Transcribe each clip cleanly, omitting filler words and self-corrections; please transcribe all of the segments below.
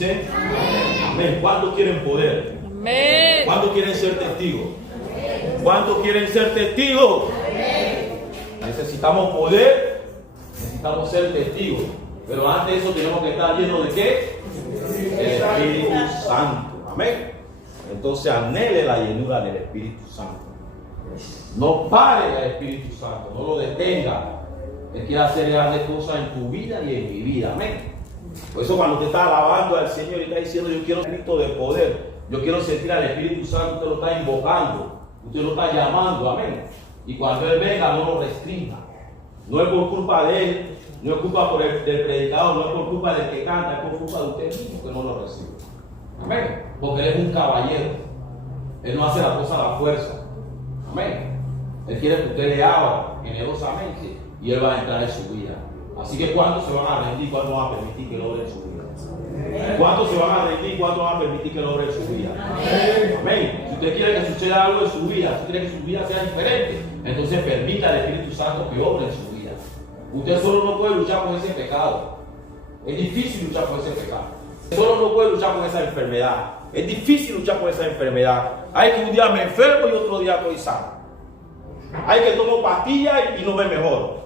dice? Amén. ¿Cuántos quieren poder? Amén. ¿Cuántos quieren ser testigos? ¿Cuántos quieren ser testigos? Necesitamos poder, necesitamos ser testigos. Pero antes de eso tenemos que estar llenos de ¿qué? El Espíritu Santo. Amén. Entonces anhele la llenura del Espíritu Santo. No pare al Espíritu Santo, no lo detenga. Él quiere hacer grandes cosas en tu vida y en mi vida. Amén. Por eso cuando usted está alabando al Señor y está diciendo yo quiero un grito de poder, yo quiero sentir al Espíritu Santo, usted lo está invocando, usted lo está llamando. Amén. Y cuando Él venga no lo restrinja. No es por culpa de Él, no es culpa del predicador, no es por culpa del que canta, es por culpa de usted mismo que no lo recibe. Amén. Porque Él es un caballero. Él no hace la cosa a la fuerza. Amén. Él quiere que usted le abra generosamente y Él va a entrar en su vida. Así que ¿cuántos se van a rendir? ¿Cuántos van a permitir que Él obre en su vida? ¿Cuántos se van a rendir? ¿Cuántos van a permitir que Él obre en su vida? Amén. Si usted quiere que suceda algo en su vida, si quiere que su vida sea diferente, entonces permita al Espíritu Santo que obre en su vida. Usted solo no puede luchar con ese pecado. Es difícil luchar con ese pecado. Solo no puede luchar con esa enfermedad. Es difícil luchar con esa enfermedad. Hay que un día me enfermo y otro día estoy sano. Hay que tomar pastillas y no me mejoro.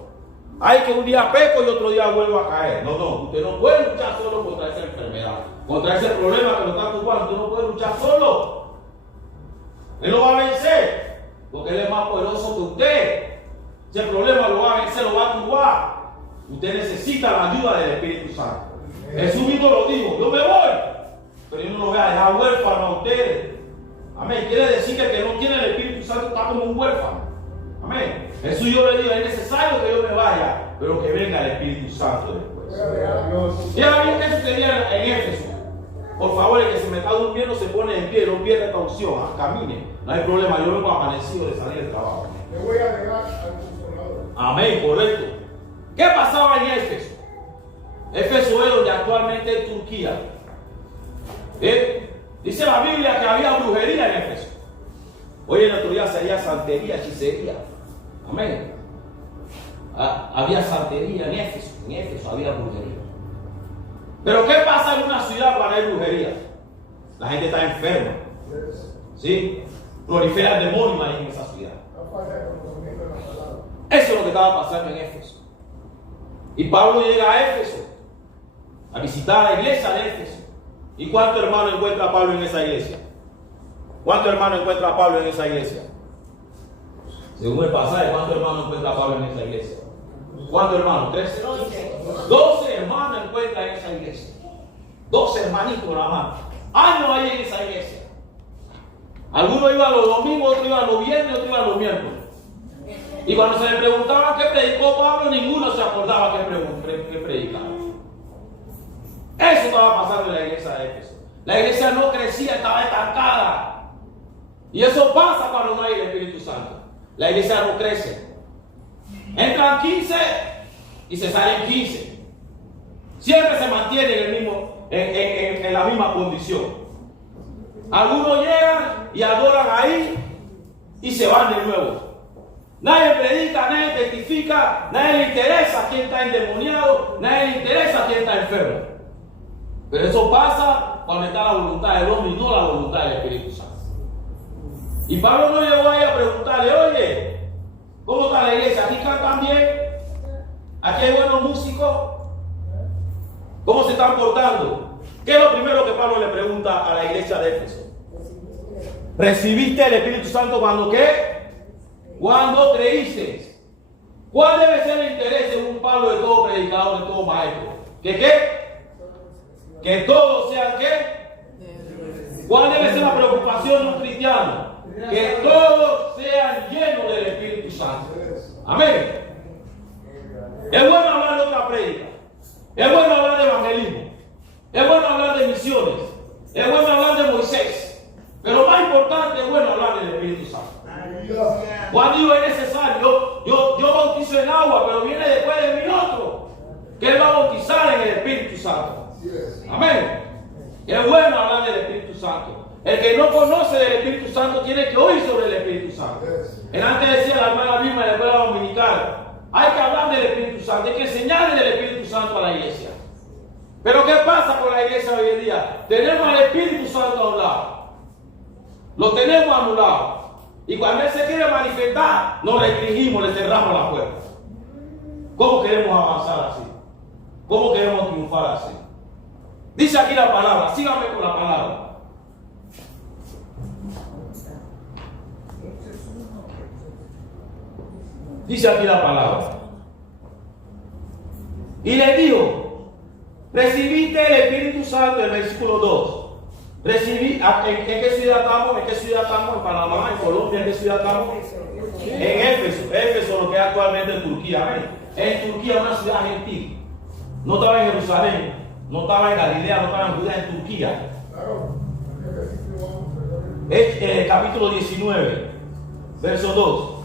Hay que un día peco y otro día vuelvo a caer. No, usted no puede luchar solo contra esa enfermedad, contra ese problema que lo está turbando. Usted no puede luchar solo. Él lo va a vencer, porque Él es más poderoso que usted. Ese problema lo va a vencer, lo va a turbar. Usted necesita la ayuda del Espíritu Santo. Jesús mismo lo dijo, yo me voy, pero yo no lo voy a dejar huérfano a ustedes. Amén. Quiere decir que el que no tiene el Espíritu Santo está como un huérfano. Amén. Jesús yo le digo, es necesario que yo me vaya, pero que venga el Espíritu Santo después. Ya bien que sucedía en Éfeso. Por favor, el que se me está durmiendo se pone en pie, no pierda esta opción, camine. No hay problema, yo vengo amanecido de salir del trabajo. Me voy a negar al consolador. Amén, correcto. ¿Qué pasaba en Éfeso? Éfeso es donde actualmente es Turquía. Dice la Biblia que había brujería en Éfeso. Hoy en nuestro día sería santería, hechicería. Amén. Había santería en Éfeso había brujería. Pero ¿qué pasa en una ciudad cuando hay brujería? La gente está enferma. ¿Sí? Prolifera el demonio ahí en esa ciudad. Eso es lo que estaba pasando en Éfeso. Y Pablo llega a Éfeso a visitar la iglesia de Éfeso. ¿Y cuántos hermanos encuentra Pablo en esa iglesia? ¿Cuántos hermanos encuentra Pablo en esa iglesia? Según el pasaje, ¿cuántos hermanos encuentra Pablo en esa iglesia? ¿Cuántos hermanos? 13. 12 hermanos encuentra en esa iglesia. 12 hermanitos nada más. Años hay en esa iglesia. Algunos iban los domingos, otros iban los viernes, otros iban los miércoles. Y cuando se le preguntaba qué predicó Pablo, ninguno se acordaba qué predicaba. Eso estaba pasando en la iglesia de Éfeso. La iglesia no crecía, estaba estancada. Y eso pasa cuando no hay el Espíritu Santo. La iglesia no crece. Entran 15 y se salen 15. Siempre se mantiene en la misma condición. Algunos llegan y adoran ahí y se van de nuevo. Nadie predica, nadie testifica, nadie le interesa quién está endemoniado, nadie le interesa quién está enfermo. Pero eso pasa cuando está la voluntad del hombre y no la voluntad del Espíritu Santo. Y Pablo no llegó ahí a preguntarle, oye, ¿cómo está la iglesia? ¿Aquí cantan bien? ¿Aquí hay buenos músicos? ¿Cómo se están portando? ¿Qué es lo primero que Pablo le pregunta a la iglesia de Éfeso? ¿Recibiste el Espíritu Santo cuando qué? Cuando creíste. ¿Cuál debe ser el interés según Pablo de todo predicador, de todo maestro? ¿Que qué? Que todos sean qué? ¿Cuál debe ser la preocupación de un cristiano? Que todos sean llenos del Espíritu Santo. Amén. Es bueno hablar de otra prédica. Es bueno hablar de evangelismo. Es bueno hablar de misiones. Es bueno hablar de Moisés. Pero más importante es bueno hablar del Espíritu Santo. Cuando digo es necesario, yo bautizo en agua, pero viene después de mí otro que él va a bautizar en el Espíritu Santo. Amén. Es bueno hablar del Espíritu Santo. El que no conoce del Espíritu Santo tiene que oír sobre el Espíritu Santo. Él antes decía la hermana misma de la escuela dominical, hay que hablar del Espíritu Santo, hay que enseñarle del Espíritu Santo a la iglesia. Pero ¿qué pasa con la iglesia hoy en día? Tenemos al Espíritu Santo a un lado. Lo tenemos a un lado. Y cuando Él se quiere manifestar, nos restringimos, le cerramos la puerta. ¿Cómo queremos avanzar así? ¿Cómo queremos triunfar así? Dice aquí la palabra, síganme con la palabra. Dice aquí la palabra. Y le dijo, recibiste el Espíritu Santo, el versículo 2. ¿En qué ciudad estamos? ¿En qué ciudad estamos? ¿En Panamá? ¿En Colombia? ¿En qué ciudad estamos? En Éfeso. Éfeso, lo que es actualmente Turquía. Amén. En Turquía, una ciudad gentil. No estaba en Jerusalén, no estaba en Galilea, no estaba en Judea, en Turquía. Capítulo 19, verso 2.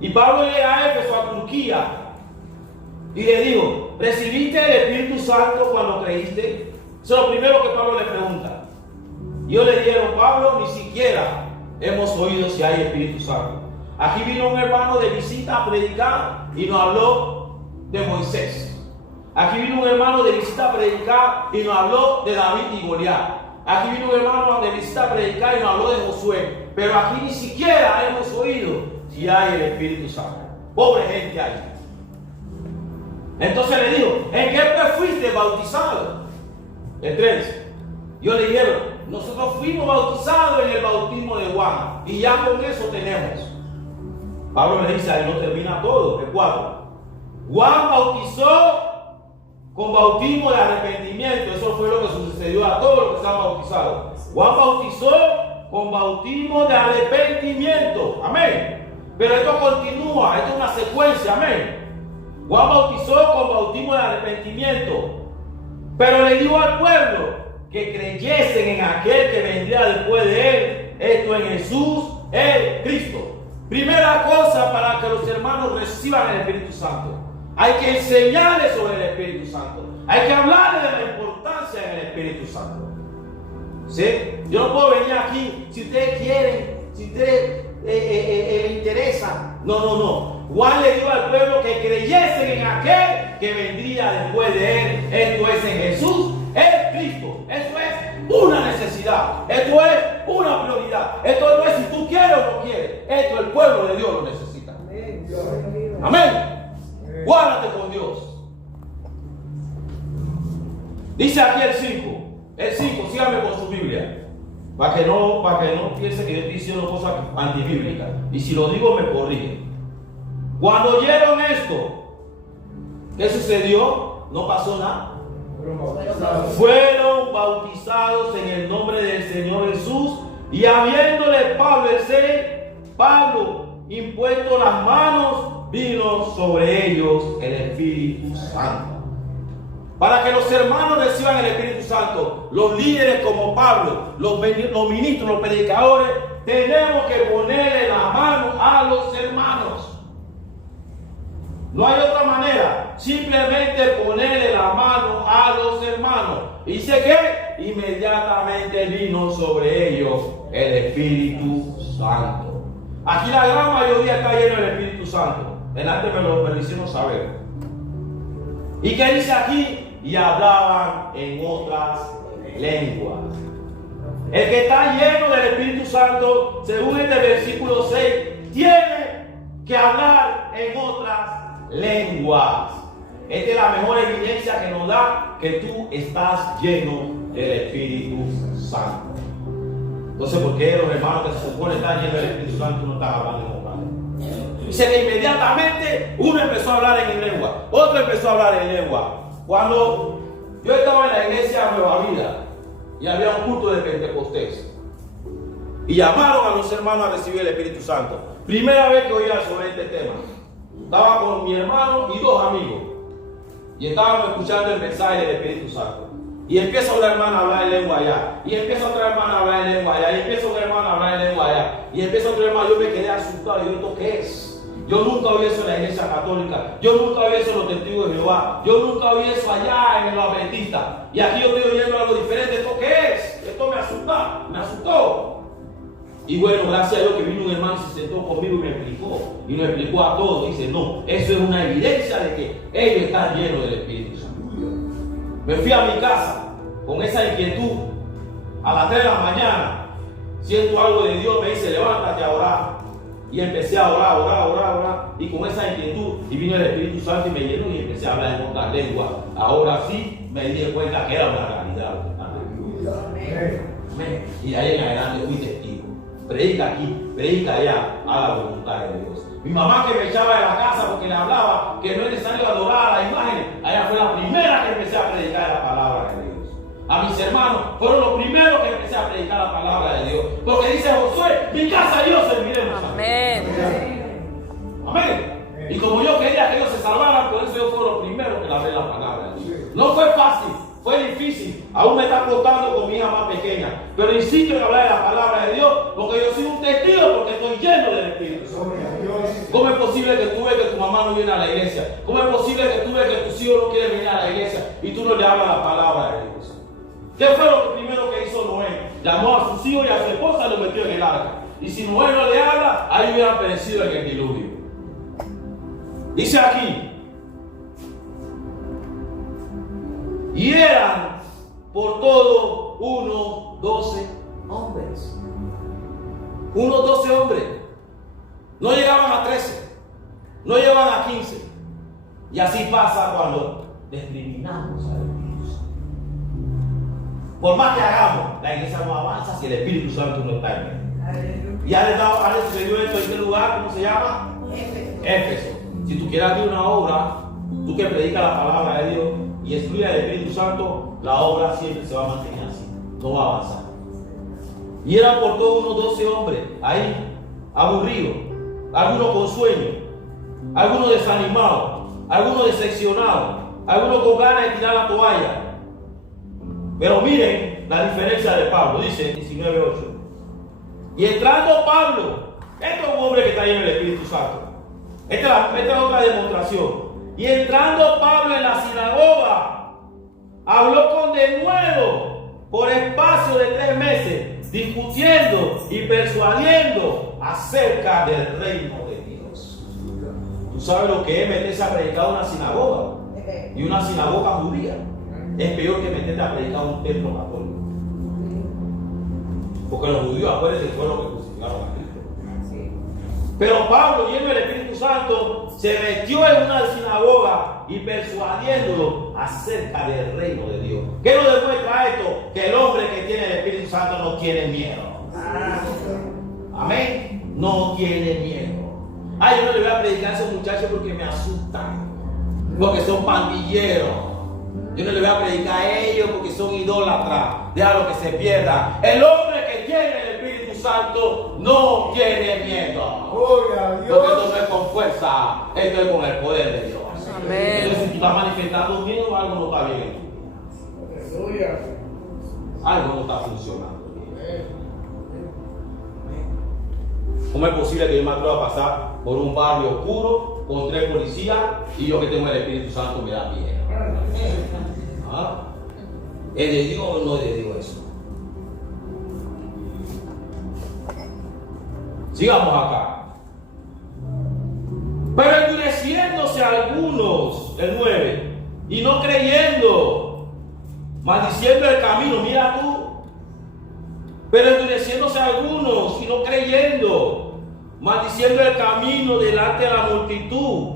Y Pablo llega a Éfeso, a Turquía, y le dijo, ¿recibiste el Espíritu Santo cuando creíste? Eso es lo primero que Pablo le pregunta. Y ellos le dijeron, Pablo, ni siquiera hemos oído si hay Espíritu Santo. Aquí vino un hermano de visita a predicar y nos habló de Moisés. Aquí vino un hermano de visita a predicar y nos habló de David y Goliat. Aquí vino un hermano de visita a predicar y nos habló de Josué. Pero aquí ni siquiera hemos oído si hay el Espíritu Santo. Pobre gente ahí. Entonces le dijo, ¿en qué pues fuiste bautizado? El 3. Yo le dijeron, nosotros fuimos bautizados en el bautismo de Juan. Y ya con eso tenemos. Pablo le dice, ahí no termina todo. El 4. Juan bautizó con bautismo de arrepentimiento. Eso fue lo que sucedió a todos los que estaban bautizados. Juan bautizó con bautismo de arrepentimiento. Amén. Pero esto continúa, esto es una secuencia. Amén. Juan bautizó con bautismo de arrepentimiento. Pero le dijo al pueblo que creyesen en aquel que vendría después de él. Esto en Jesús, el Cristo. Primera cosa para que los hermanos reciban el Espíritu Santo. Hay que enseñarles sobre el Espíritu Santo. Hay que hablarles de la importancia del Espíritu Santo. ¿Sí? Yo no puedo venir aquí si ustedes quieren, si ustedes les interesa. No. Juan le dijo al pueblo que creyesen en aquel que vendría después de él. Esto es en Jesús, el Cristo. Eso es una necesidad. Esto es una prioridad. Esto no es si tú quieres o no quieres. Esto el pueblo de Dios lo necesita. Amén. Guárdate con Dios. Dice aquí el 5. El 5, síganme con su Biblia. Para que no piense que yo estoy diciendo cosas antibíblicas. Y si lo digo, me corrigen. Cuando oyeron esto, ¿qué sucedió? No pasó nada. Fueron bautizados en el nombre del Señor Jesús. Y habiéndole Pablo impuesto las manos, vino sobre ellos el Espíritu Santo. Para que los hermanos reciban el Espíritu Santo, los líderes como Pablo, los ministros, los predicadores, tenemos que ponerle la mano a los hermanos. No hay otra manera, simplemente ponerle la mano a los hermanos. Y dice que inmediatamente vino sobre ellos el Espíritu Santo. Aquí la gran mayoría está lleno del Espíritu Santo. Delante me lo hicieron saber. ¿Y qué dice aquí? Y hablaban en otras lenguas. El que está lleno del Espíritu Santo, según este versículo 6, tiene que hablar en otras lenguas. Esta es la mejor evidencia que nos da que tú estás lleno del Espíritu Santo. Entonces, ¿por qué los hermanos que se supone están llenos del Espíritu Santo no están hablando en otras lenguas? Dice que inmediatamente uno empezó a hablar en lengua, otro empezó a hablar en lengua. Cuando yo estaba en la iglesia Nueva Vida y había un culto de Pentecostés y llamaron a los hermanos a recibir el Espíritu Santo. Primera vez que oía sobre este tema. Estaba con mi hermano y dos amigos y estábamos escuchando el mensaje del Espíritu Santo. Y empieza una hermana a hablar en lengua allá, y empieza otra hermana a hablar en lengua allá, y empieza otra hermana a hablar en lengua allá, y empieza otra hermana. Yo me quedé asustado. Y yo, ¿esto qué es? Yo nunca oí eso en la iglesia católica, yo nunca oí eso en los testigos de Jehová, yo nunca oí eso allá en los adventistas. Y aquí yo estoy oyendo algo diferente. ¿Esto qué es? Esto me asustó. Y bueno, gracias a Dios que vino un hermano y se sentó conmigo y me explicó. Y nos explicó a todos. Dice, no, eso es una evidencia de que ellos están llenos del Espíritu Santo. Me fui a mi casa con esa inquietud. A las 3 de la mañana siento algo de Dios, me dice, levántate a orar. Y empecé a orar. Y con esa inquietud, y vino el Espíritu Santo y me llenó y empecé a hablar en otras lenguas. Ahora sí me di cuenta que era una realidad. Amén. Y de ahí en adelante fui testigo. Predica aquí, predica allá, a la voluntad de Dios. Mi mamá que me echaba de la casa porque le hablaba que no es necesario adorar a las imágenes, allá fue la primera que empecé a predicar la palabra de Dios. A mis hermanos fueron los primeros que empecé a predicar la palabra de Dios. Porque dice Josué, mi casa yo serviremos. Amén. Amén. Y como yo quería que ellos se salvaran, por eso yo fui los primeros que le hablé la palabra de Dios. No fue fácil, fue difícil. Aún me está costando con mi hija más pequeña. Pero insisto en hablar de la palabra de Dios, porque yo soy un testigo, porque estoy lleno del Espíritu Santo. ¿Cómo es posible que tú ves que tu mamá no viene a la iglesia? ¿Cómo es posible que tú ves que tus hijos no quieren venir a la iglesia y tú no le hablas la palabra de Dios? ¿Qué fue lo primero que hizo Noé? Llamó a sus hijos y a su esposa y lo metió en el arca. Y si Noé no le habla, ahí hubieran perecido en el diluvio. Dice aquí, y eran por todo unos 12 hombres. Unos 12 hombres. No llegaban a 13, no llegaban a 15. Y así pasa cuando discriminamos a Dios. Por más que hagamos, la iglesia no avanza si el Espíritu Santo no está en él. Y ha sucedido esto en este lugar, ¿cómo se llama? Éfeso. Si tú quieres hacer una obra, tú que predicas la palabra de Dios y excluyes al Espíritu Santo, la obra siempre se va a mantener así, no va a avanzar. Y eran por todos unos 12 hombres ahí, aburridos, algunos con sueño, algunos desanimados, algunos decepcionados, algunos con ganas de tirar la toalla. Pero miren la diferencia de Pablo, dice 19:8. Y entrando Pablo, este es un hombre que está lleno del Espíritu Santo. Esta es otra demostración. Y entrando Pablo en la sinagoga, habló con denuedo por espacio de 3 meses, discutiendo y persuadiendo acerca del reino de Dios. ¿Tú sabes lo que es meterse a predicar una sinagoga? Y una sinagoga judía es peor que meterte a predicar un templo católico. Porque los judíos, acuérdense, fueron los que crucificaron a Cristo. Pero Pablo, lleno del Espíritu Santo, se metió en una sinagoga y persuadiéndolo acerca del reino de Dios. ¿Qué nos demuestra esto? Que el hombre que tiene el Espíritu Santo no tiene miedo. Amén. No tiene miedo. Ay, yo no le voy a predicar a esos muchachos porque me asustan. Porque son pandilleros. Yo no le voy a predicar a ellos porque son idólatras. Déjalo que se pierda. El hombre que tiene el Espíritu Santo no tiene miedo. Porque esto no es con fuerza, esto es con el poder de Dios. Amén. Entonces, si tú estás manifestando miedo, algo no está bien. Algo no está funcionando. ¿Cómo es posible que yo me atreva a pasar por un barrio oscuro con 3 policías y yo que tengo el Espíritu Santo me da miedo? ¿Ah? ¿Es de Dios o no es de Dios eso? Sigamos acá. Pero endureciéndose algunos, el 9, y no creyendo, maldiciendo el camino, mira tú. Pero endureciéndose algunos y no creyendo, maldiciendo el camino delante de la multitud,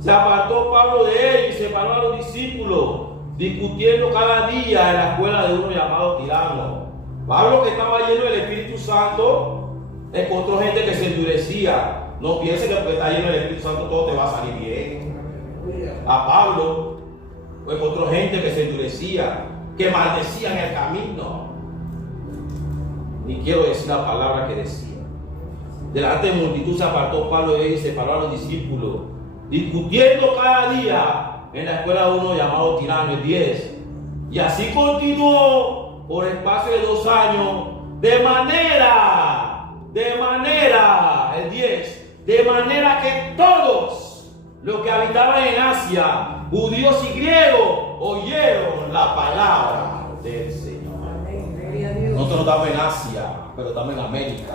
se apartó Pablo de él y separó a los discípulos, discutiendo cada día en la escuela de uno llamado Tirano. Pablo, que estaba lleno del Espíritu Santo, encontró gente que se endurecía. No piense que porque está lleno del Espíritu Santo todo te va a salir bien. A Pablo encontró gente que se endurecía, que maldecían el camino. Ni quiero decir la palabra que decía. Delante de multitud se apartó Pablo de él y separó a los discípulos, discutiendo cada día en la escuela de uno llamado Tirano, el 10. Y así continuó por espacio de 2 años, de manera, el 10, de manera que todos los que habitaban en Asia, judíos y griegos, oyeron la palabra del Señor. Nosotros no estamos en Asia, pero estamos en América.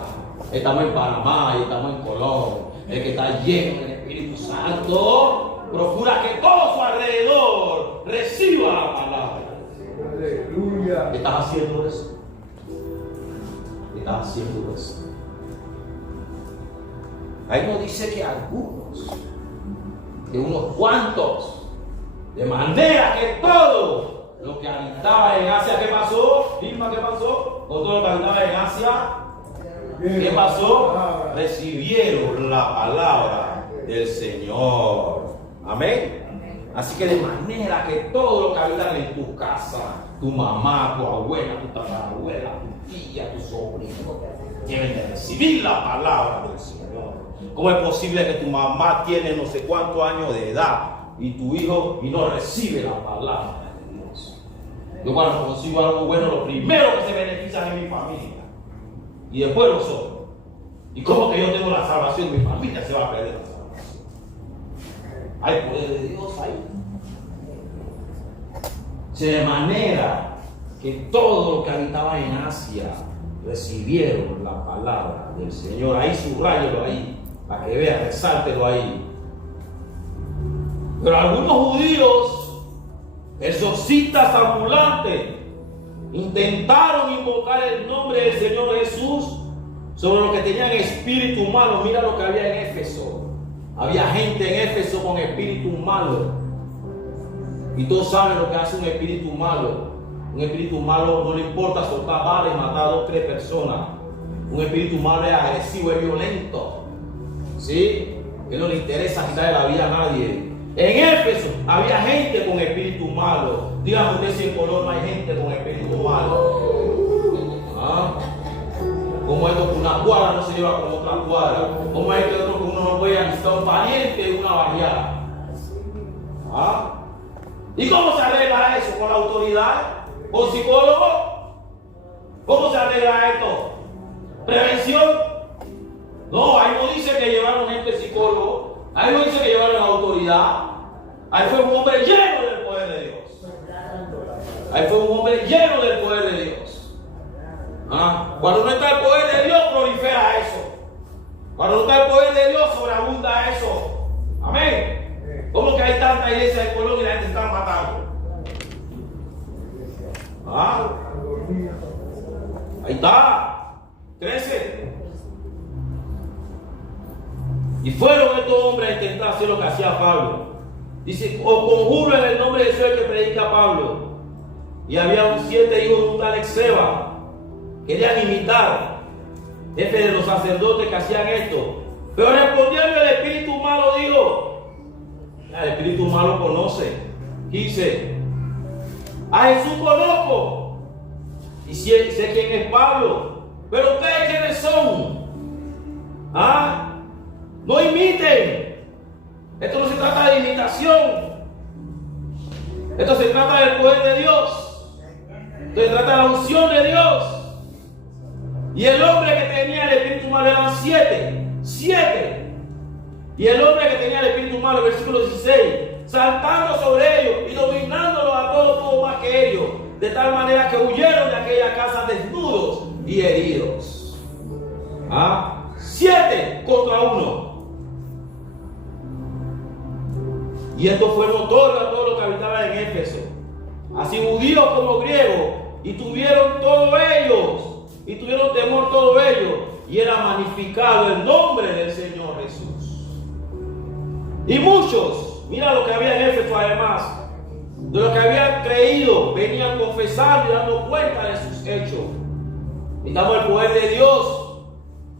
Estamos en Panamá y estamos en Colón. El que está lleno del Espíritu Santo procura que todo su alrededor reciba la palabra. Aleluya. ¿Estás haciendo eso? ¿Estás haciendo eso? Ahí nos dice que algunos, que unos cuantos, de manera que todo lo que habitaba en Asia, ¿qué pasó? Vilma, ¿qué pasó? Con todo lo que habitaba en Asia, ¿qué pasó? Recibieron la palabra del Señor. Amén. Así que de manera que todo lo que habitan en tu casa, tu mamá, tu abuela, tu tatarabuela, tu tía, tu sobrino, deben de recibir la palabra del Señor. ¿Cómo es posible que tu mamá tiene no sé cuántos años de edad y tu hijo y no recibe la palabra de Dios? Yo cuando consigo algo bueno, lo primero que se beneficia es mi familia y después los otros. ¿Y cómo que yo tengo la salvación y mi familia se va a perder la salvación? Hay poder de Dios ahí. De manera que todo lo que habitaba en Asia recibieron la palabra del Señor. Ahí subrayelo ahí, para que vean, resáltelo ahí. Pero algunos judíos, exorcistas ambulantes, intentaron invocar el nombre del Señor Jesús sobre los que tenían espíritu malo. Mira lo que había en Éfeso. Había gente en Éfeso con espíritu malo. Y todos saben lo que hace un espíritu malo. Un espíritu malo no le importa soltar balas y matar a 2 o 3 personas. Un espíritu malo es agresivo, es violento. ¿Sí? Que no le interesa quitarle la vida a nadie. En Éfeso había gente con espíritu malo. Dígame usted si en Colón hay gente con espíritu malo. ¿Ah? ¿Cómo es que una cuadra no se lleva con otra cuadra? ¿Cómo es que uno no puede visitar a un pariente en una barriada? ¿Ah? ¿Y cómo se arregla eso? ¿Con la autoridad? ¿Con psicólogo? ¿Cómo se arregla esto? ¿Prevención? No, ahí no dice que llevaron gente psicólogo. Ahí no dice que llevaron la autoridad. Ahí fue un hombre lleno del poder de Dios. Ahí fue un hombre lleno del poder de Dios. ¿Ah? Cuando no está el poder de Dios, prolifera eso. Cuando no está el poder de Dios, sobreabunda eso. Amén. ¿Cómo que hay tanta iglesia de Colombia y la gente se está matando? ¿Ah? Ahí está. 13. Y fueron estos hombres a intentar hacer lo que hacía Pablo. Dice, o conjuro en el nombre de Jesús que predica Pablo. Y había 7 hijos de un tal Exeba. Querían imitar, jefe de los sacerdotes que hacían esto. Pero respondiendo el espíritu malo dijo, el espíritu malo conoce. 15. A Jesús conozco y sé quién es Pablo, pero ustedes quiénes son. ¿Ah? No imiten. Esto no se trata de imitación. Esto se trata del poder de Dios. Esto se trata de la unción de Dios. Y el hombre que tenía el espíritu malo eran 7. 7. Y el hombre que tenía el espíritu malo, versículo 16, saltando sobre ellos y dominándolos a todos, tuvo más que ellos, de tal manera que huyeron de aquella casa desnudos y heridos. 7 contra 1. Y esto fue notorio a todos los que habitaban en Éfeso, así judíos como griegos, y tuvieron todos ellos, y tuvieron temor todos ellos, y era magnificado el nombre del Señor Jesús. Y muchos, mira lo que había en Éfeso además, de los que habían creído, venían confesando y dando cuenta de sus hechos. Necesitamos el poder de Dios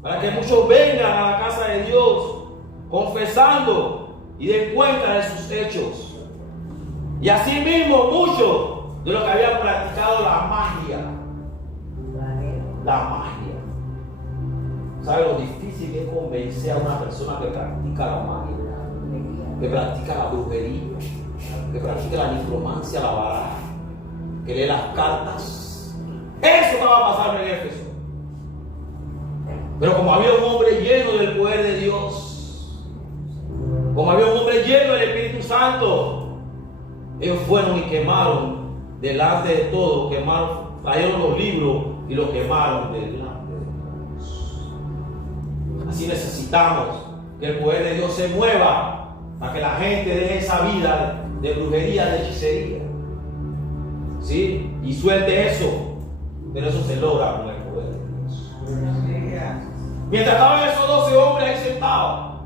para que muchos vengan a la casa de Dios confesando y den cuenta de sus hechos. Y así mismo muchos de los que habían practicado la magia. La magia. ¿Sabe lo difícil que es convencer a una persona que practica la magia? Que practica la brujería, que practica la necromancia, la baraja, que lee las cartas. Eso estaba pasando en Éfeso. Pero como había un hombre lleno del poder de Dios, como había un hombre lleno del Espíritu Santo, ellos fueron y quemaron delante de todos, trajeron los libros y los quemaron delante de Dios. Así necesitamos que el poder de Dios se mueva para que la gente deje esa vida de brujería, de hechicería. ¿sí? Y suelte eso. Pero eso se logra con el poder de Dios. Mientras estaban esos 12 hombres ahí sentados,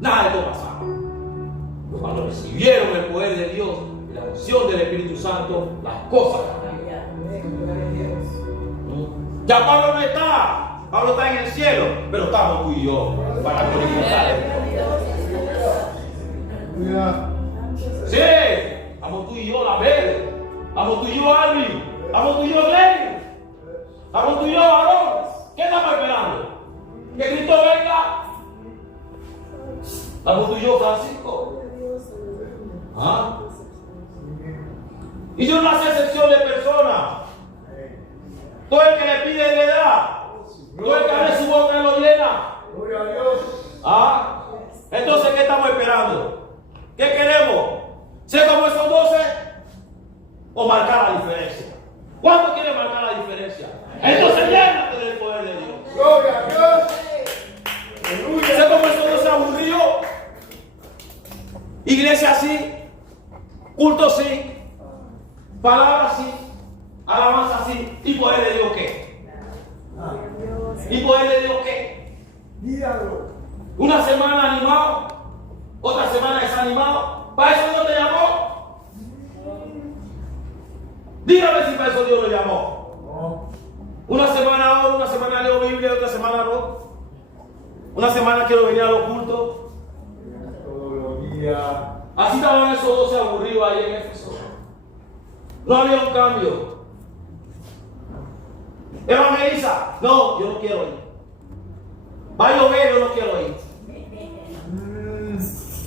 nada de esto pasaba. Pero cuando recibieron el poder de Dios y la unción del Espíritu Santo, las cosas cambiaron. Ya Pablo no está, Pablo está en el cielo, pero estamos tú y yo para glorificar. Sí, estamos tú y yo, la Bel, estamos tú y yo, Alvin, estamos tú y yo, Glenn, estamos tú y yo, varón. ¿Qué estamos esperando? ¿Que Cristo venga? ¿Estamos tú y yo, Francisco? ¿Ah? Y yo no hace excepción de personas. Todo el que le pide le da. Todo el que abre su boca lo llena. Gloria a Dios. ¿Ah? Entonces, ¿qué estamos esperando? ¿Qué queremos? ¿Ser como esos 12? ¿O marcar la diferencia? ¿Cuánto quiere marcar la diferencia? Entonces, llénate del poder de Dios. Gloria a Dios. ¿Ser como esos 12 aburridos? Iglesia así, culto así, palabra así, alabanza así. ¿Y poder de Dios qué? ¿Y poder de Dios qué? Una semana animado, otra semana desanimado. ¿Para eso Dios te llamó? Dígame si para eso Dios lo llamó. Una semana oro, una semana leo Biblia, otra semana no. Una semana quiero venir a los cultos. Así estaban esos 12 aburridos ahí en Éfeso. No había un cambio. Evangeliza, no, yo no quiero ir. Va a llover, yo no quiero ir.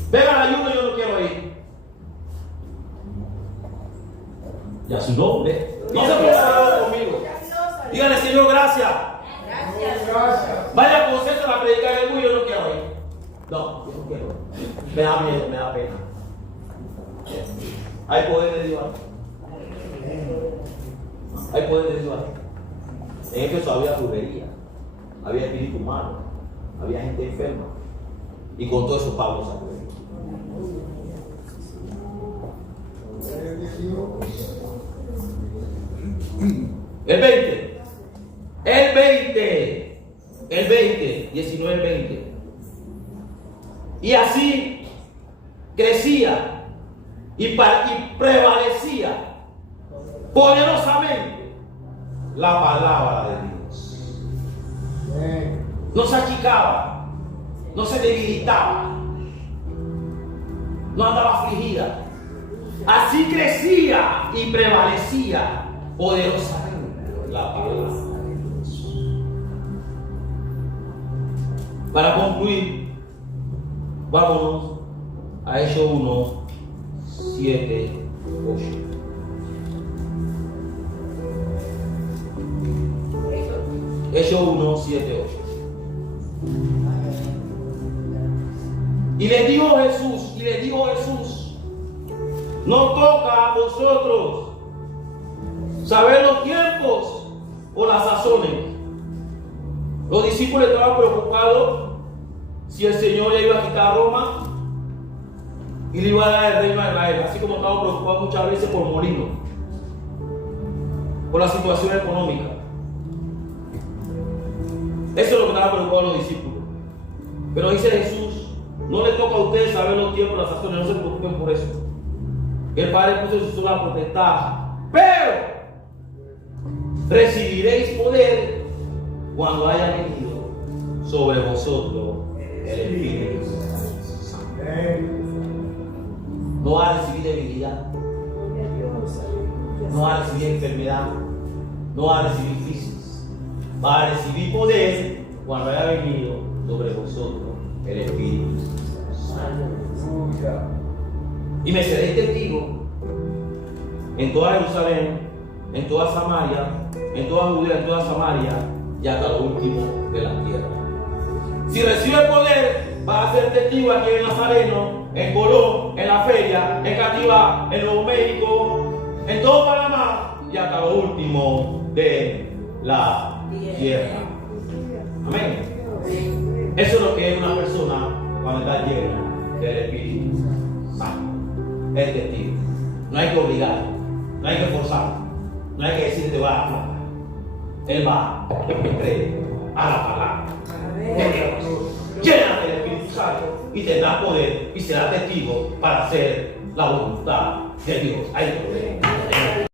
Venga al ayuno, yo no quiero ir. Y a su nombre. No se puede conmigo. Dígale, Señor, gracias. Gracias. Vaya a consenso a la predicar del yo no quiero ir. No, yo no quiero. Me da miedo, me da pena. Hay poder de Dios. Hay poder de Dios. En Éfeso había brujería, había espíritu malo, había gente enferma. Y con todo eso Pablo sacó. El 20, 19, 20. Y así crecía y prevalecía poderosamente la palabra de Dios. No se achicaba, no se debilitaba, no andaba afligida. Así crecía y prevalecía poderosamente la palabra de Dios. Para concluir, vámonos a Hechos 1, 7, 8. Hechos 1, 7, 8. Y le dijo Jesús, no toca a vosotros saber los tiempos o las sazones. Los discípulos estaban preocupados si el Señor le iba a quitar Roma y le iba a dar el reino a Israel, así como estaban preocupados muchas veces por morirnos, por la situación económica. Eso es lo que estaban preocupados los discípulos. Pero dice Jesús, no le toca a ustedes saber los tiempos, las sazones, no se preocupen por eso. El Padre puso en su sola potestad, pero recibiréis poder cuando haya venido sobre vosotros el Espíritu Santo. No va a recibir debilidad, no va a recibir enfermedad, no va a recibir crisis, va a recibir poder cuando haya venido sobre vosotros el Espíritu Santo. Y me seréis testigos en toda Jerusalén, en toda Samaria, en toda Judea, en toda Samaria y hasta lo último de la tierra. Si recibe poder, va a ser testigo aquí en Nazareno, en Colón, en la feria, en Cativa, en Nuevo México, en todo Panamá y hasta lo último de la tierra. Amén. Eso es lo que es una persona cuando está llena del Espíritu Santo. Es testigo. No hay que obligar. No hay que forzarlo. No hay que decir te va a hablar. Él va porque cree a la palabra de Dios. Llénate del Espíritu Santo y tendrá poder y será testigo para hacer la voluntad de Dios. Hay poder.